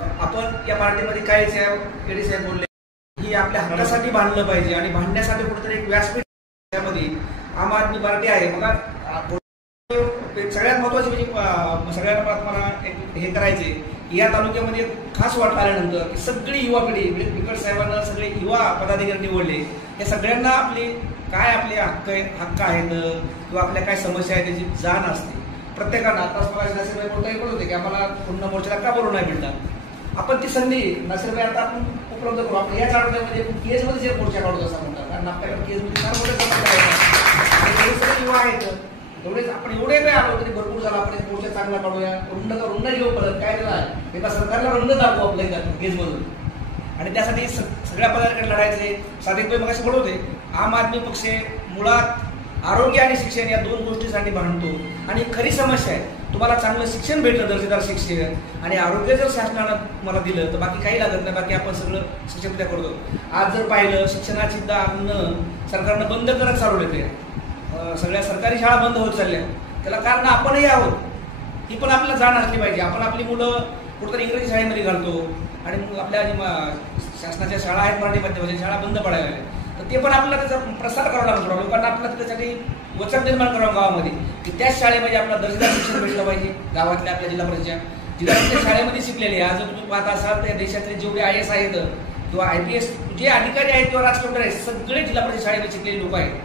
आपण या पार्टीमध्ये काय केडी साहेब बोलले की आपल्या हक्कासाठी भांडलं पाहिजे आणि भांडण्यासाठी कुठेतरी एक व्यासपीठ त्यामध्ये आम आदमी पार्टी आहे. बघा सगळ्यात महत्वाची म्हणजे सगळ्यांना मला हे करायचे की या तालुक्यामध्ये खास वाटलं आल्यानंतर की सगळी युवा पिढी बिकट साहेबांना सगळे युवा पदाधिकारी निवडले. या सगळ्यांना आपले हक्क आहेत किंवा आपल्या काय समस्या आहेत त्याची जाण असते प्रत्येकानं. आताच मला नासिरभाई बोलताही बोलत होते की आम्हाला पुन्हा मोर्चाला का बोलून नाही भेटणार. आपण ती संधी नासिरभाई आता आपण उपलब्ध करू. आपण याच आठवड्यामध्ये केजमध्ये जे मोर्चा काढतो असं म्हणतात, कारण आपल्याकडे केजमध्ये फार मोठे युवा आहेत. एवढेच आपण एवढे वेळ आलो तरी भरपूर झाला. आपण मोर्चा चांगला काढूया, रुंड घेऊ. परत काय त्याला एका सरकारला रंग दाखवू आपल्या केजमधून. आणि त्यासाठी सगळ्या पदाधिकारी लढायचे. सादिकभाई मगाशी बोलवते आम आदमी पक्ष मुळात आरोग्य आणि शिक्षण या दोन गोष्टीसाठी भांडतो. आणि खरी समस्या आहे तुम्हाला चांगलं शिक्षण भेटलं, दर्जेदार शिक्षण आणि आरोग्य जर शासनानं मला दिलं तर बाकी काही लागत नाही. बाकी आपण सगळं शिक्षण त्या करतो. आज जर पाहिलं शिक्षणाची दारणं सरकारनं बंद करत चालवले ते सगळ्या सरकारी शाळा बंद होत चालल्या. त्याला कारण आपणही आहोत. ही पण आपल्याला जाण असली पाहिजे. आपण आपली मुलं कुठेतरी इंग्रजी शाळेमध्ये घालतो आणि मग आपल्या शासनाच्या शाळा आहेत मराठी माध्यमाच्या शाळा बंद पडायला लागल्या. तर ते पण आपल्याला त्याचा प्रसार करावा लागतो. लोकांना आपल्याला त्याच्यासाठी वचन निर्माण करावं गावामध्ये की त्याच शाळेमध्ये आपला दर्जेदार शिक्षण भेटलं पाहिजे. गावातल्या आपल्या जिल्हा परिषदेच्या शाळेमध्ये शिकलेले आज जर तुम्ही पाहत असाल तर देशातले जेवढे IAS आहेत किंवा IPS जे अधिकारी आहेत किंवा राजकारणी आहेत सगळे जिल्हा परिषद शाळेमध्ये शिकलेले लोक आहेत.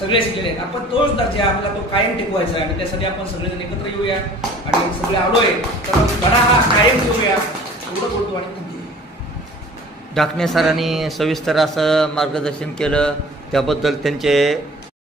सगळे शिकलेले आहेत. आपण तोच दर्जा आपला तो कायम टिकवायचा आहे आणि त्यासाठी आपण सगळेजण एकत्र येऊया आणि सगळे आलोय तर धडा हा कायम ठेवूया एवढं बोलतो. आणि ढाकणे सरांनी सविस्तर असं मार्गदर्शन केलं त्याबद्दल त्यांचे